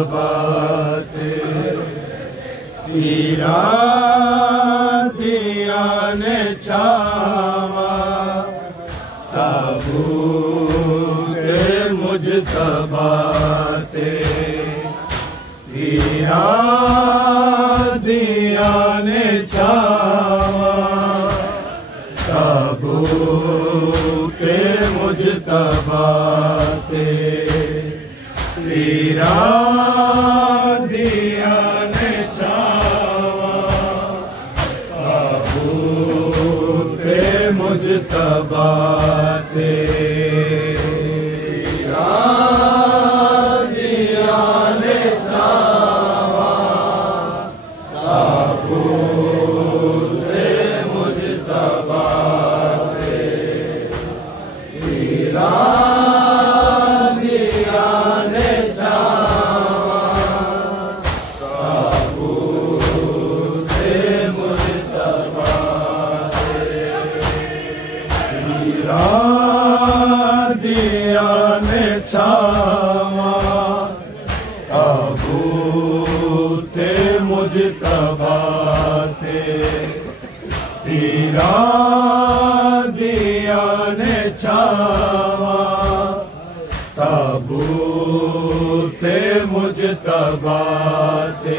तबाते पीरा दिया ने छावा ताबूते मुझ तबाते पीरा दिया ने छावा ताबूते मुझ तबाते पीरा दिया ने छावा ताबूते मुझ तबाते पीरा दिया ने छावा ताबूते मुझ तबाते पीरा दिया ने छावा ताबूते मुझ तबाते पीरा दिया ने छावा ताबूते मुझ तबाते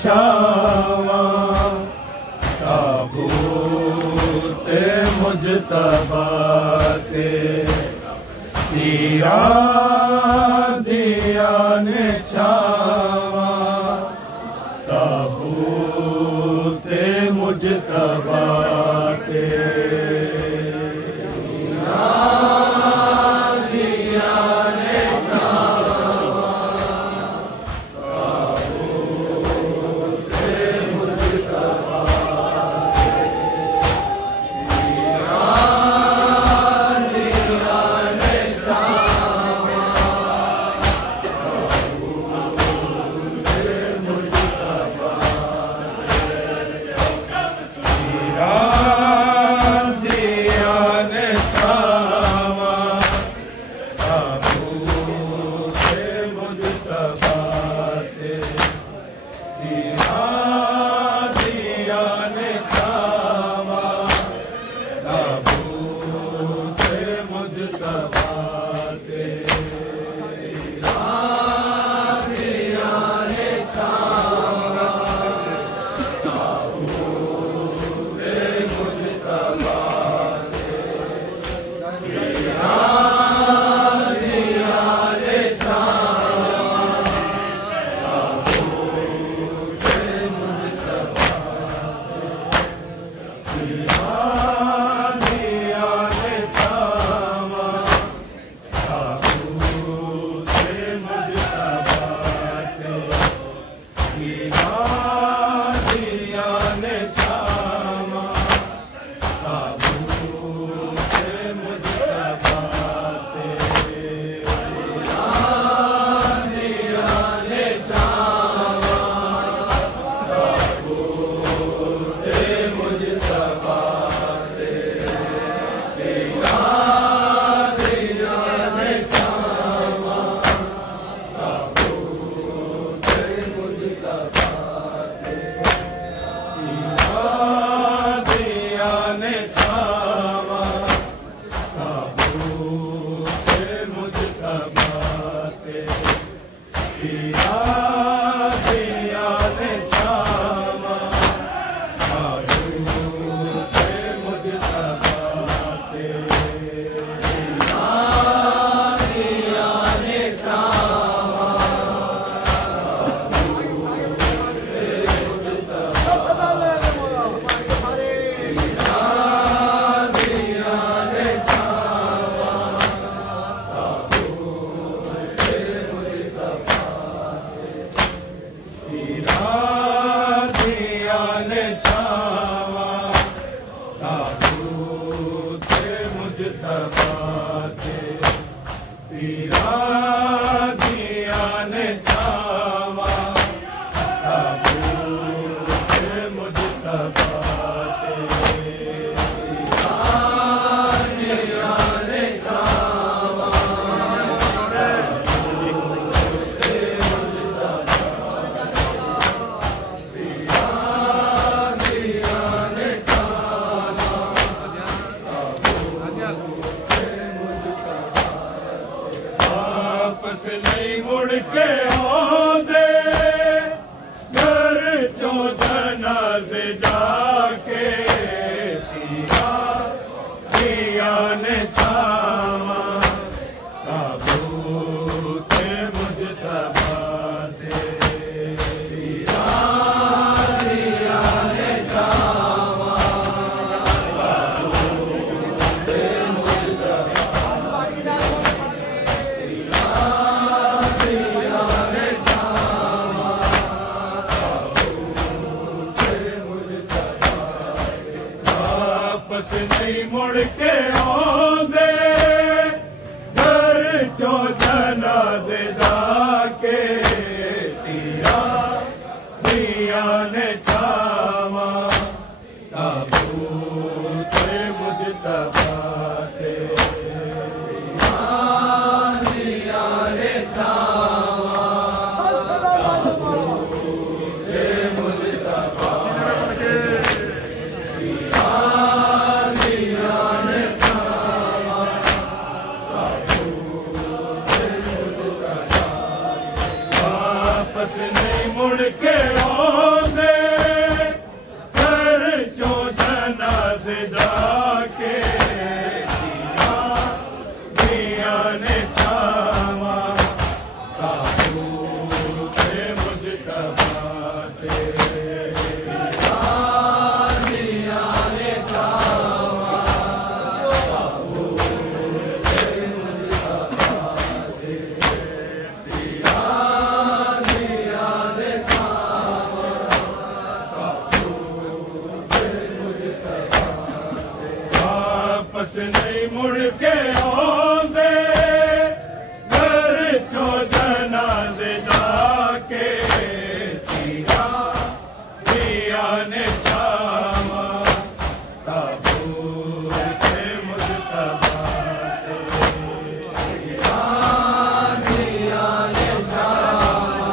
छावा ताबूते मुझ तबाते पीरा दिया ने छावा ताबूते मुझ तबाते Ah वापस नहीं मुड़ के आंदे घर चो जनाज़े जाके पिया ने छावा ताबूत मुजतबा दे पिया ने छावा ताबूत मुजतबा वापस नहीं मुड़ के आंदे घर चो जनाज़े जाके पिया ने छावा ताबूत मुजतबा दे पिया ने छावा ताबूत मुजतबा वापस नहीं मुड़ के आंदे घर चो जनाज़े जाके पिया ने छावा ताबूत मुजतबा दे पिया ने छावा ताबूत मुजतबा दे पिया वापस नहीं मुड़ के आंदे घर चो जनाज़े जाके पिया ने छावा ताबूत मुजतबा दे पिया ने छावा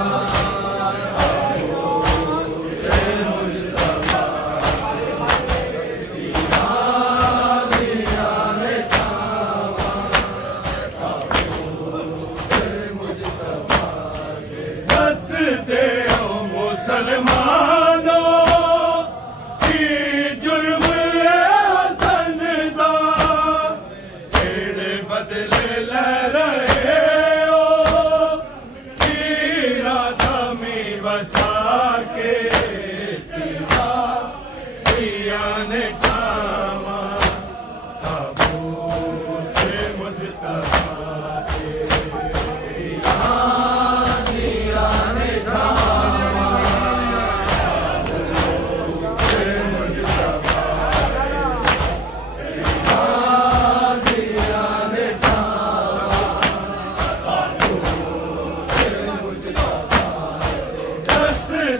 ताबूत मुजतबा दे ओ मुसलमानों की जुर्म हसन दा केड़े बदले ले रहे हो राधा में वसा के पिया ने छावा ताबूत मुजतबा दे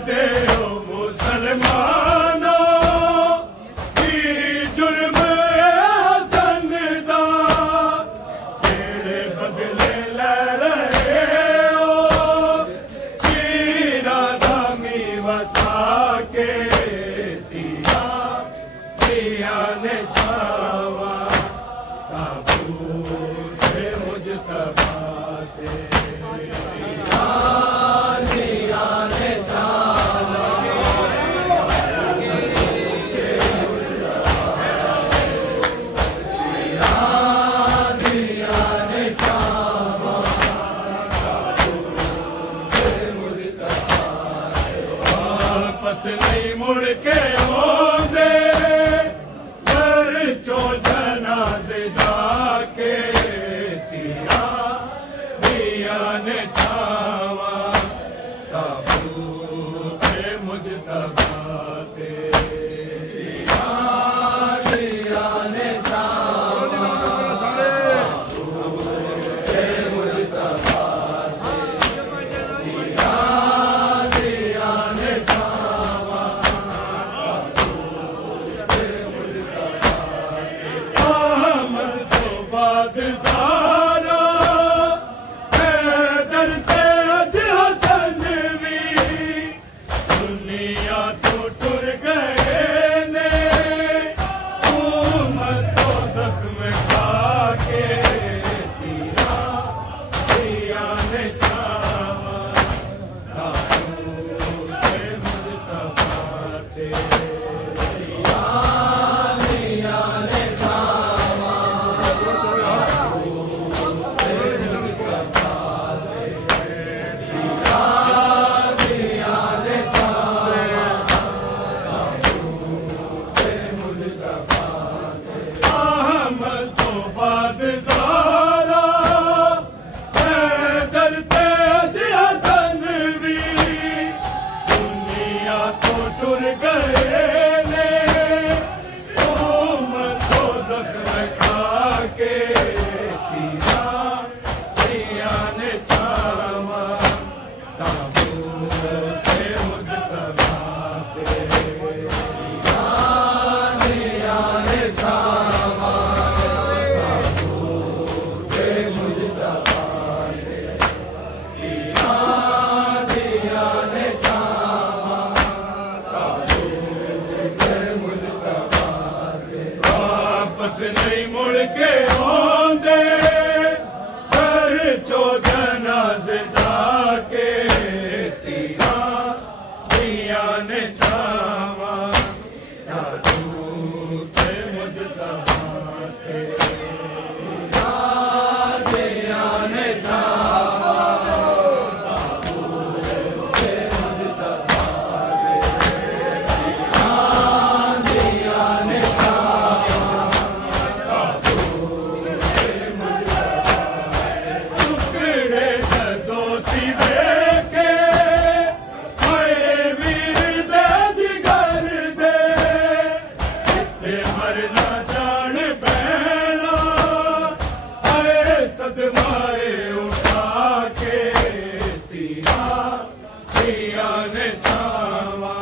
दे ओ मुसलमानों की जुर्म हसन दा केड़े बदले ले रहे हो राधा में वसा के पिया ने छावा ताबूत मुजतबा दे पिया ने छावा वापस नहीं मुड़ के आंदे घर चो जनाज़े जाके पिया ने छावा ताबूत मुजतबा दे पिया ने छावा ताबूत मुजतबा दे ने छावा जख्म खा याद ज़ारा पैदल तेज हसन भी दुनिया तो टुर गए ने तो जख्म खा के तीरा दिया ने छामा ताबूत मुजतबा पे दिया ने छामा ताबूत मुजतबा पे दिया ने छामा ताबूत मुजतबा पे वापस नहीं मुड़ के आंदे कर चो जनाज़े जाके तीरा दिया ने छावा ताबूत मुजतबा पे दिया ने छावा ताबूत मुजतबा पे दिया ने टुकड़े दोषी के हाय वीर दे जिगर दे किते मर ना जान बैला हाय सदमाए उठा के तीरा दिया ने छावा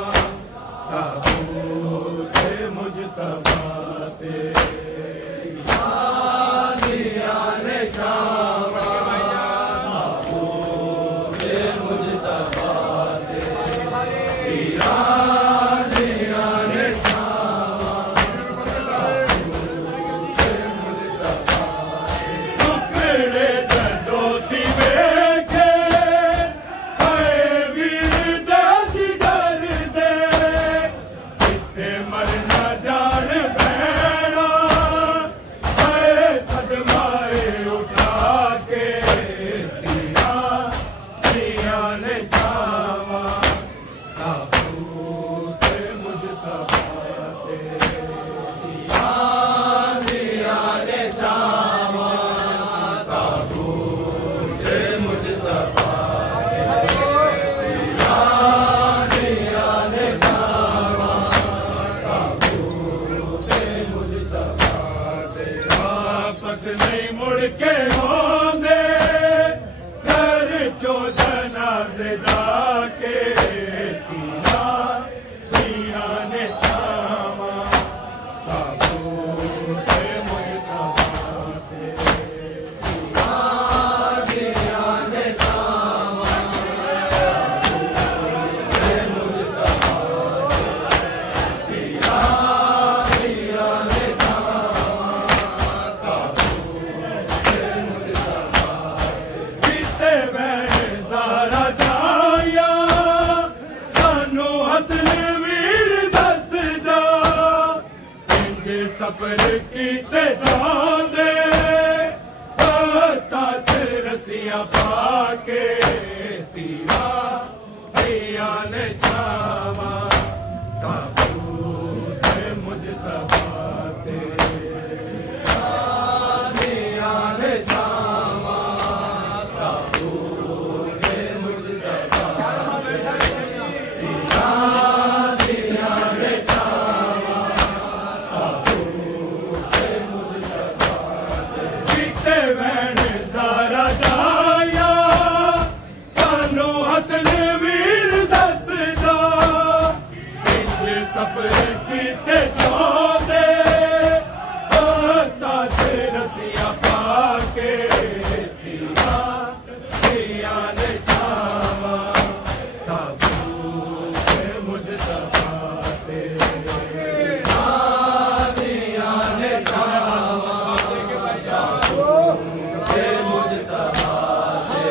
ताबूत मुजतबा पे दिया ने छावा ताबूत मुजतबा पे तीरा दिया ने छावा ताबूत मुजतबा टुकड़े दोषी के हाय वीर दे जिगर दे किते मर ना जान बैला हाय सदमाए उठा के तीरा दिया ने छावा ताबूत मुजतबा पे दिया ने छावा ताबूत मुजतबा दिया ने छावा ताबूत मुजतबा वापस नहीं मुड़ के आंदे कर चो जनाज़े जाके तीरा दिया ने छावा ताबूत मुजतबा पे दिया ने छावा ताबूत मुजतबा दिया ने छावा ताबूत मुजतबा किते बैठ ज़ारा जाया सानू हसन वीर दस जा इंज सफर कीते जांदे ताज रसिया पाके तीरा दिया ने छावा ताबूत मुजतबा पे दिया ने छावा ताबूत मुजतबा पे दिया ने छावा ताबूत मुजतबा पे किते वैन ज़ारा जाया सानू हसन वीर दस जा इंज सफर कीते जांदे ताज रसिया पाके तीरा दिया ने छावा ताबूत मुजतबा पे दिया ने छावा ताबूत मुजतबा पे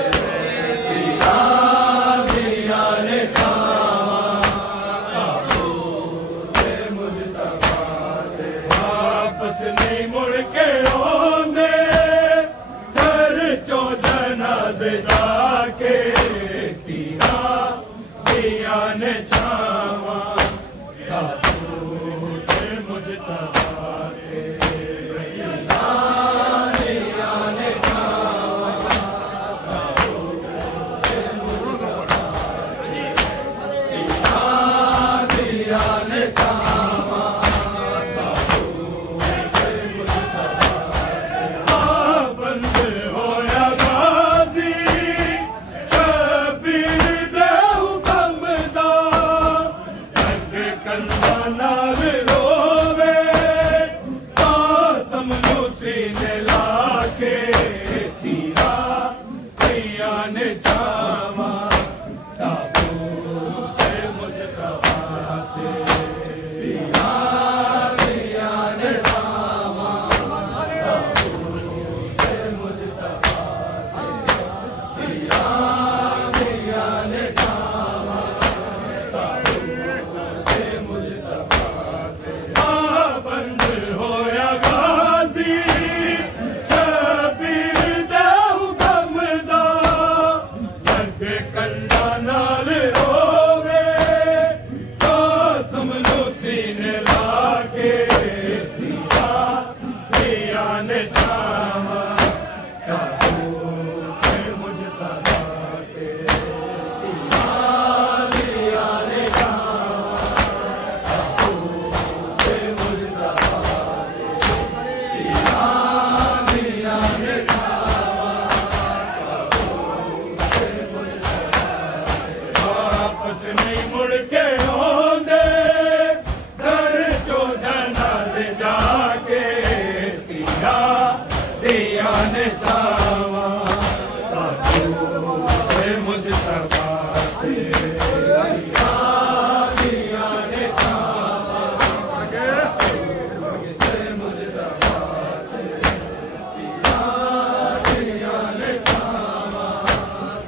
दिया ने छावा ताबूत मुजतबा पे वापस नहीं मुड़ के आंदे सीने लाके तीरा पिया ने जावा ताबूत मुजतबा ते तीरा पिया ने जावा ताबूत मुजतबा ते तीरा पिया ने जावा ताबूत मुजतबा ते बंद होया गाजी शबीर देव गमदा लगे कंधा नाल रोवे कसम नो सीने लाके दिया पिया ने जावा ताबूत मुजतबा ते दिया पिया ने जावा ताबूत मुजतबा वापस नहीं मुड़ के होंदे घर जो जनाजे जाके तीरा दिया ने जावा ताबूत मुजतबा ते तीरा दिया ने जावा ताबूत मुजतबा ते तीरा दिया ने जावा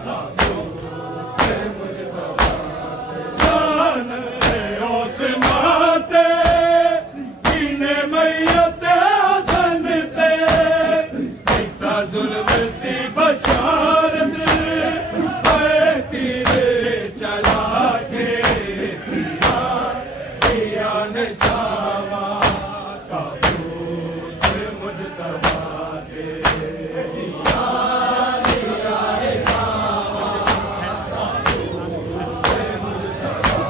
ताबूत मुजतबा जान ले उस माते जिने मैयत हसन ते इतना जुल्म सी बशारत है तीरे चला के तीरा दिया ने जावा ताबूत मुजतबा ते तीरा दिया ने जावा ताबूत मुजतबा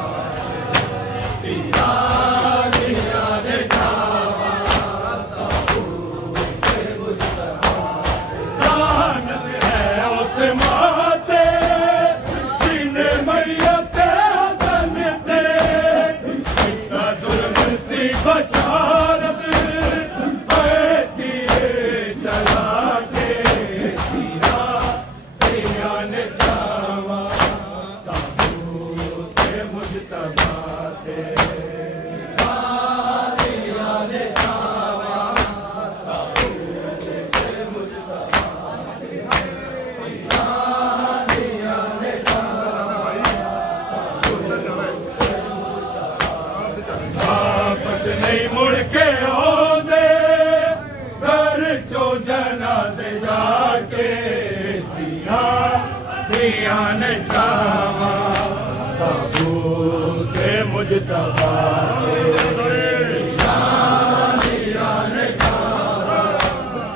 तीरा दिया ने जावा ताबूत मुजतबा लानत है उस माते जिने मैयत हसन ते इतना जुल्म सी बशारत है तीरे चला के तीरा दिया ने जावा ताबूत मुजतबा ते तीरा दिया ने जावा ताबूत मुजतबा तीरा दिया ने वापस नहीं मुड़ के होंदे घर जो जनाजे जाके तीरा दिया ने जावा ताबूत मुजतबा ते तीरा दिया ने जावा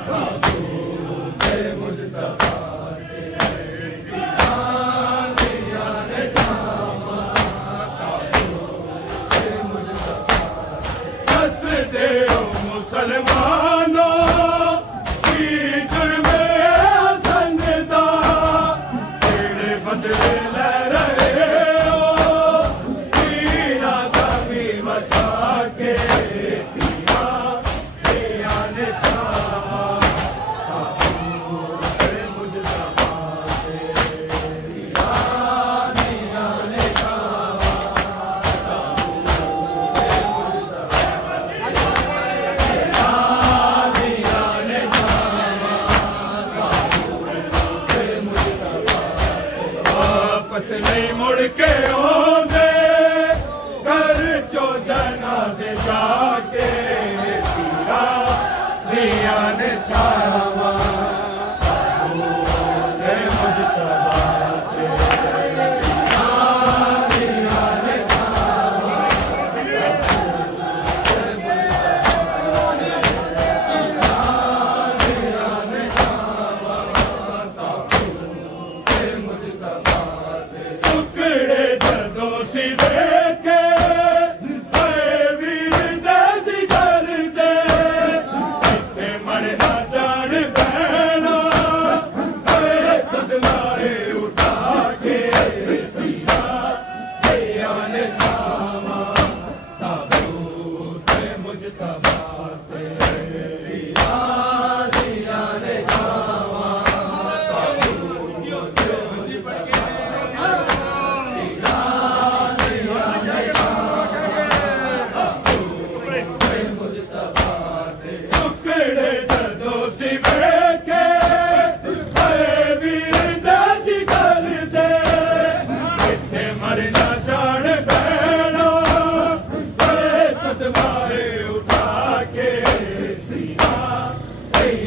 ताबूत मुजतबा ते तीरा दिया ने जावा ताबूत मुजतबा हंस दे ओ मुसलमानों की जुर्मे हसन दा तेरे बदले ले रहे हो तीरा दा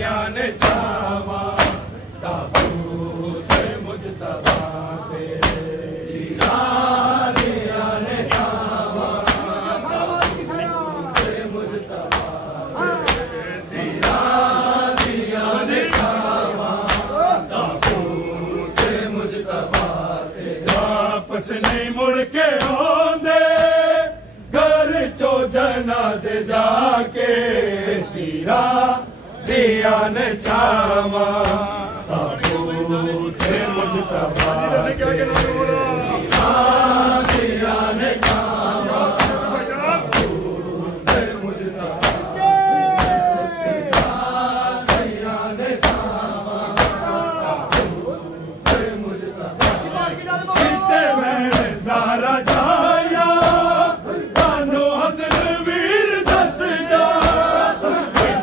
दिया ने छावा ताबूत मुजतबा ते दिया ने छावा ताबूत मुजतबा दिया ने छावा ताबूत मुजतबा ते वापस नहीं मुड़ के आंदे घर चो जनाजे जाके तीरा दिया ने छावा ताबूत मुजतबा दिया ने छावा ताबूत मुजतबा दिया ने छावा ताबूत मुजतबा किते बहन ज़ारा जाया तानो हसन वीर दस जा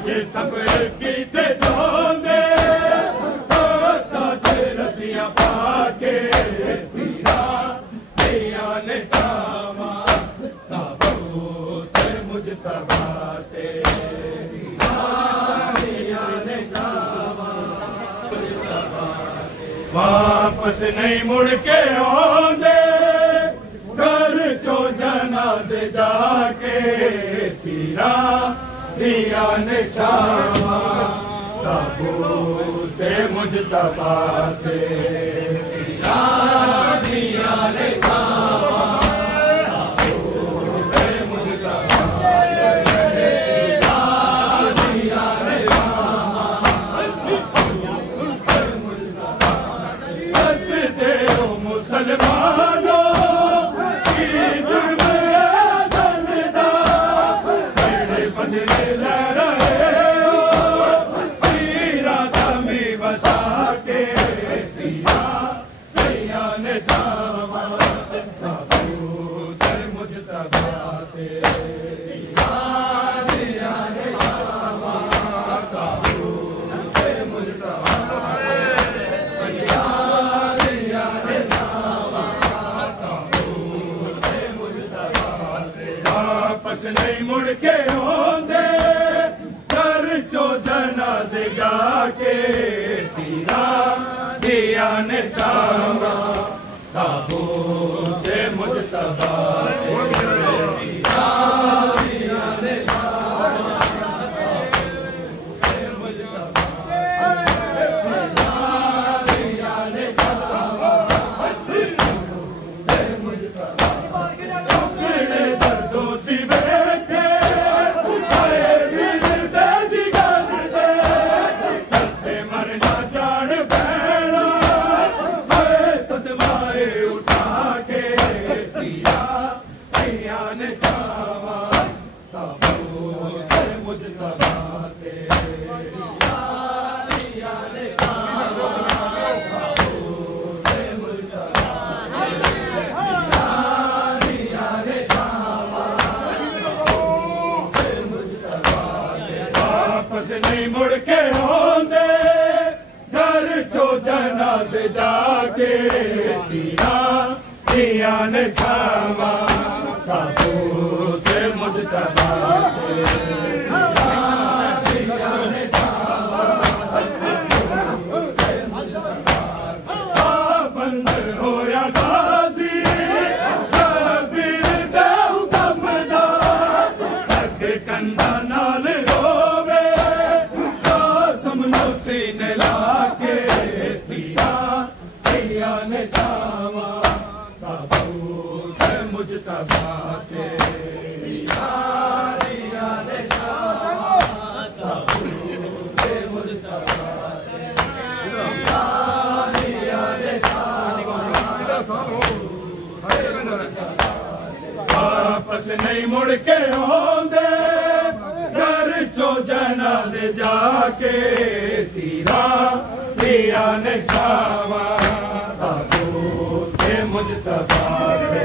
जे सफर कीते जांदे ताज रसिया पाके तीरा दिया ने छावा ताबूत मुजतबा ते दिया ने छावा मुजतबा वापस नहीं मुड़ के आंदे घर चो जनाजे जाके तीरा दिया ने छावा ताबूत मुजतबा ते दिया ने छावा ताबूत मुजतबा दिया ने छावा हंस दे ओ मुसलमानों की जुर्म ज़नदा बड़े बदले ले रहे हो तीरा दमी बसा के तीरा दिया ने छावा ताबूत मुजतबा ते दिया ने छावा ताबूत मुजतबा दिया ने छावा ताबूत मुजतबा वापस नहीं मुड़ के आंदे घर चो जनाजे जाके तीरा दिया ने छावा ताबूत मुजतबा दिया ने छावा ताबूत मुजतबा दिया ने छावा मुजतबा टुकड़े दर्दों सी बैठे आए वीर दे जिगर दे करते मरना जान बैना आए सदमाए उठा के तीरा दिया ने छावा ताबूत मुजतबा ते दिया ने छावा ताबूत मुजतबा दिया ने छावा मुजतबा वापस नहीं मुड़ के आंदे घर चो जनाजे जाके तीरा दिया ने छावा ताबूत मुजतबा ते दिया ने छावा बंद होया गाजी कबीर दे हुक्मदा अगे कंधा नाल रोवे समनो सीने लाके तीरा दिया ने छावा ताबूत मुजतबा ते दिया ने छावा ताबूत मुजतबा दिया ने वापस नहीं मुड़ के आंदे घर चो जनाजे जाके तीरा दिया ने छावा ताबूत मुजतबा ते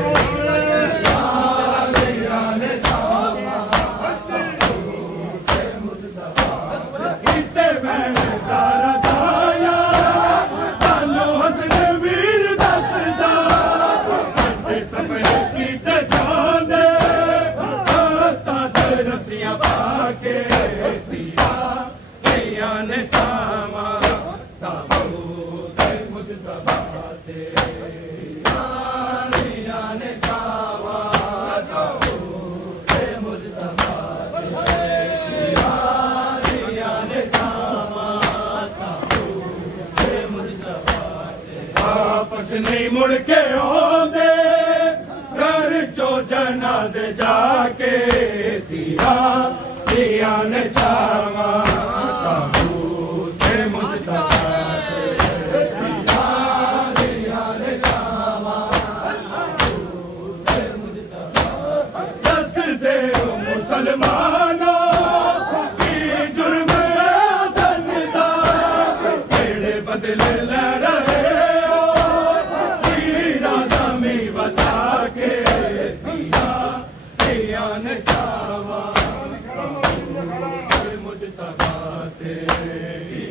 दिया ने छावा ताबूत मुजतबा किते बहन ज़ारा जाया तानो हसन वीर दस जा सफर कीते जांदे ताज रसिया पाके तीरा ने छावा ताबूत मुजतबा ते यारियां ने छावा ताबूत मुजतबा ते यारियां ने छावा ताबूत मुजतबा ते वापस नहीं मुड़ के आंदे घर चो जनाज़े जाके यारियां ने छावा ताबूत मुजतबा ते यारियां ने छावा ताबूत मुजतबा दस दे मुसलमानों की जुर्म हसन दा केड़े बदले ले रहे हो इरादा में बसा के यारियां ने छावा मुजतबा ते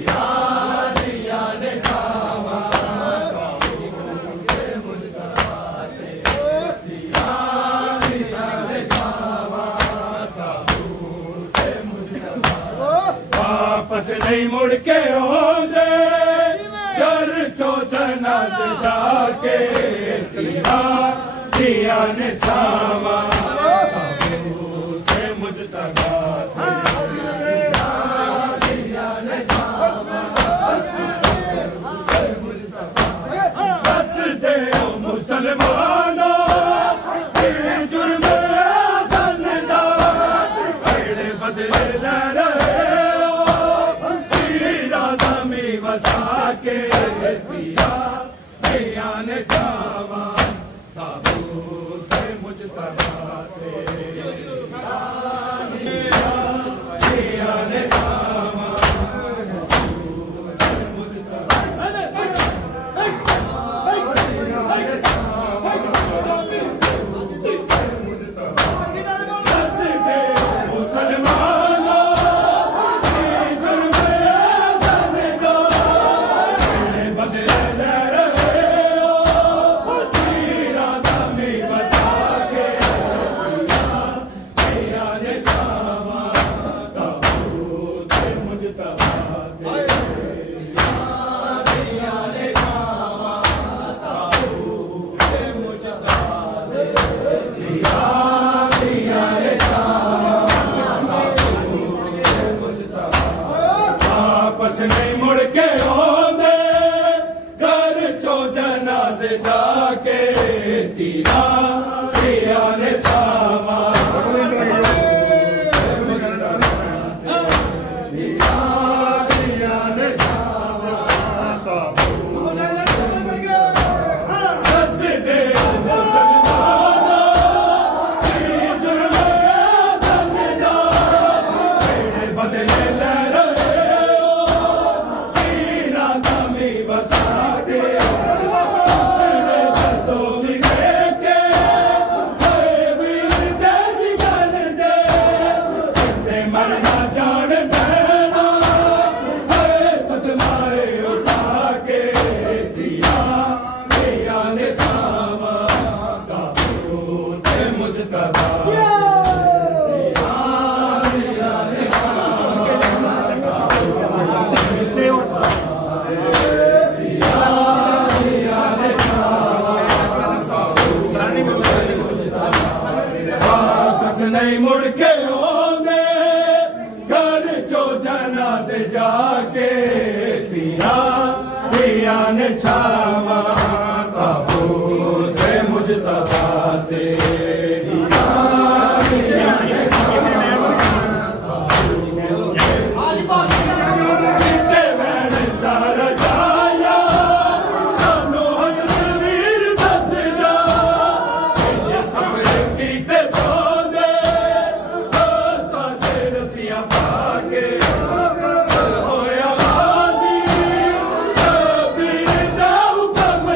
यारियां ने छावा ताबूत मुजतबा ते यारियां ने छावा ताबूत मुजतबा वापस नहीं मुड़ के आंदे घर चो जनाज़े जाके यारियां ने छावा ताबूत मुजतबा मुसलमानों के जुर्म हसन दा केड़े बदले ले रहे हो इरादा में वसा के यारियां ने छावा ताबूत मुजतबा ते यारियां ने छावा वापस नहीं मुड़ के आंदे घर चो जनाज़े जाके यारियां ने छावा यारियां ने छावा दस दे मुसलमानों की जुर्म हसन दा केड़े बदले ले रहे हो इरादा में बसा के नहीं मुड़ के आंदे घर चो जनाज़े जाके यारियां ने छावा ताबूत मुजतबा ते यारियां ने छावा किते मैंने सारा जाया सानू हसन वीर दसदा जे सफर कीते होया गाजी कबीर दा हुक्म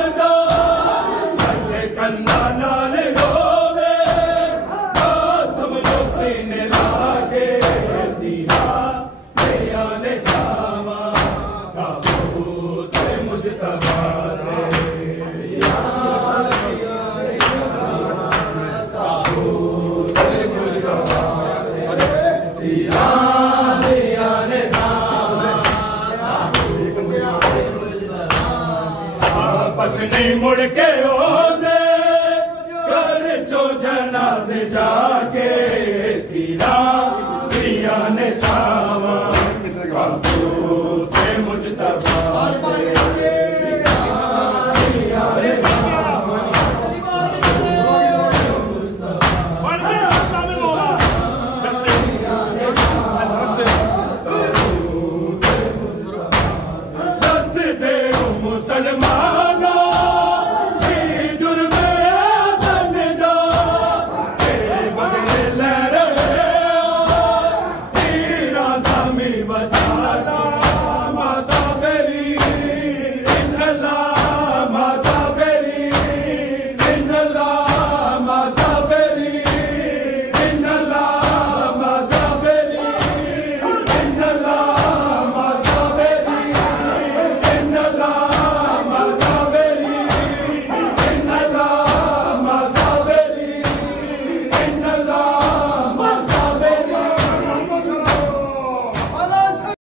नहीं मुड़ के ओंदे घर चो जनाजे जाके तीरा प्रिया ने छावा ते मुजतबा मुसलमान